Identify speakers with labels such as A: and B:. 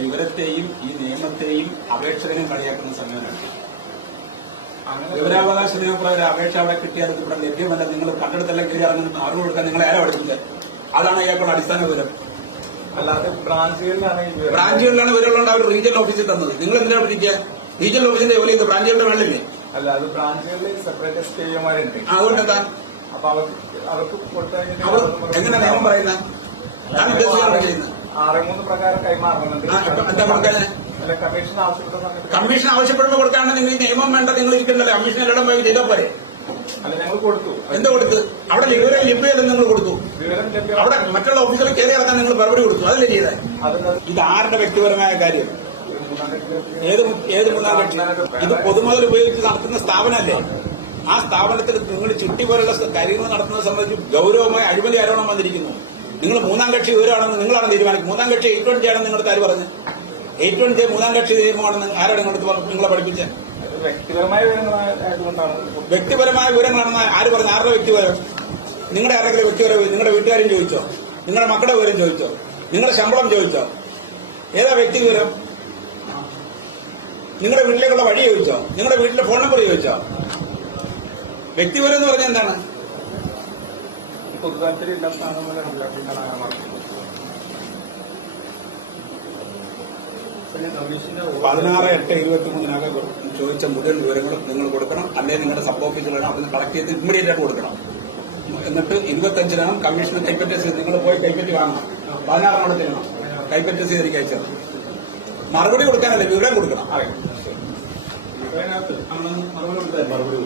A: വിവരത്തെയും ഈ നിയമത്തെയും അപേക്ഷകനെയും കളിയാക്കുന്ന സമയമാണ് വിവരാവകാശ നിയമപ്രകാരം അപേക്ഷ അവിടെ കിട്ടിയാൽ ഇവിടെ ലഭ്യമല്ല. നിങ്ങൾ കണ്ടെടുത്തല്ല കയറിയാണെന്ന് അറിവ് കൊടുക്കാൻ നിങ്ങൾ ആരാ പഠിച്ചത് അതാണ് അയാൾക്കുള്ള അടിസ്ഥാന വിവരം.
B: അല്ലാതെ ബ്രാഞ്ചുകളിലാണ്.
A: ബ്രാഞ്ചുകളിലാണ് വിവരമുള്ളത്. അവർ റീജിയണൽ ഓഫീസിൽ തന്നത്. നിങ്ങൾ എന്തിനാണ് പഠിക്കുക റീജിയണൽ ഓഫീസിന്റെ ജോലി ചെയ്ത് ബ്രാഞ്ചുകളുടെ വെള്ളമില്ലേ
B: അല്ല അത് ബ്രാഞ്ചുകളിൽ സെപ്പറേറ്റ് എസ് ടി
A: അതുകൊണ്ട് എന്താ
B: അപ്പൊ അവർക്ക് അവർക്ക്
A: എങ്ങനെ നിയമം പറയുന്ന?
B: പ്രകാരം കമ്മീഷൻ ആവശ്യപ്പെടുന്ന സമയത്ത്
A: കമ്മീഷൻ കൊടുക്കാണ്ട് നിങ്ങൾ നിയമം വേണ്ട നിങ്ങൾ ഇരിക്കണ്ടല്ലോ കമ്മീഷൻ എല്ലാം പോയി ചെയ്താൽ പോരെ.
B: അല്ല ഞങ്ങൾ കൊടുത്തു.
A: എന്താ കൊടുത്ത്? അവിടെ വിവരം ലഭ്യത നിങ്ങൾ കൊടുത്തു. അവിടെ മറ്റുള്ള ഓഫീസിൽ കയറി ഇറക്കാൻ നിങ്ങൾ മറുപടി കൊടുത്തു. അതല്ലേ ചെയ്തത് ഇത് ആരുടെ വ്യക്തിപരമായ കാര്യം? ഏത് ഏത് മൂന്നാം കക്ഷി? ഇത് പൊതുമുതൽ ഉപയോഗിച്ച് നടത്തുന്ന സ്ഥാപനമല്ലേ? ആ സ്ഥാപനത്തിൽ നിങ്ങൾ ചുറ്റി പോലുള്ള കാര്യങ്ങൾ നടത്തുന്ന സംബന്ധിച്ച് ഗൗരവമായ അഴിമതി ആരോപണം വന്നിരിക്കുന്നു. നിങ്ങൾ മൂന്നാം കക്ഷി വിവരമാണെന്ന് നിങ്ങളാണ് തീരുമാനിക്കുന്നത് മൂന്നാം കക്ഷി എയ്റ്റ് ട്വന്റി ആണെന്ന് നിങ്ങളുടെ ആര് പറഞ്ഞു? എയ്റ്റ് ട്വന്റി മൂന്നാം കക്ഷി നിയമമാണെന്ന് ആരാണ് നിങ്ങളടുത്ത് നിങ്ങളെ പഠിപ്പിച്ചത്?
B: വ്യക്തിപരമായ
A: വിവരങ്ങളാണെന്ന് ആര് പറഞ്ഞു? ആരുടെ വ്യക്തിപരം? നിങ്ങളുടെ ആരെങ്കിലും വ്യക്തിപരം നിങ്ങളുടെ വീട്ടുകാരും ചോദിച്ചോ? നിങ്ങളുടെ മക്കളുടെ വിവരം ചോദിച്ചോ? നിങ്ങളുടെ ശമ്പളം ചോദിച്ചോ? ഏതാ വ്യക്തി വിവരം? നിങ്ങളുടെ വീട്ടിലേക്കുള്ള വഴി ചോദിച്ചോ? നിങ്ങളുടെ വീട്ടിലെ ഫോൺ നമ്പർ ചോദിച്ചോ? വ്യക്തിപരം എന്ന് പറഞ്ഞാൽ എന്താണ്? പതിനാറ് എട്ട് ഇരുപത്തി മൂന്നിനകം ചോദിച്ച മുഴുവൻ വിവരങ്ങളും നിങ്ങൾ കൊടുക്കണം. അല്ലെങ്കിൽ നിങ്ങളുടെ സബ് ഓഫീസിലാണ് അതിന് കളക്ട് ചെയ്ത് ഇമ്മീഡിയറ്റ് കൊടുക്കണം. എന്നിട്ട് ഇരുപത്തഞ്ചിനകം കമ്മീഷന് കൈപ്പറ്റ് ചെയ്ത് നിങ്ങൾ പോയി കൈപ്പറ്റ് കാണണം പതിനാറാം ചെയ്യണം കൈപ്പറ്റ് ചെയ്ത് എനിക്ക് അയച്ചത് മറുപടി കൊടുക്കാനല്ല? വിവരം കൊടുക്കണം.
B: അറിയാം.
A: മറുപടി മറുപടി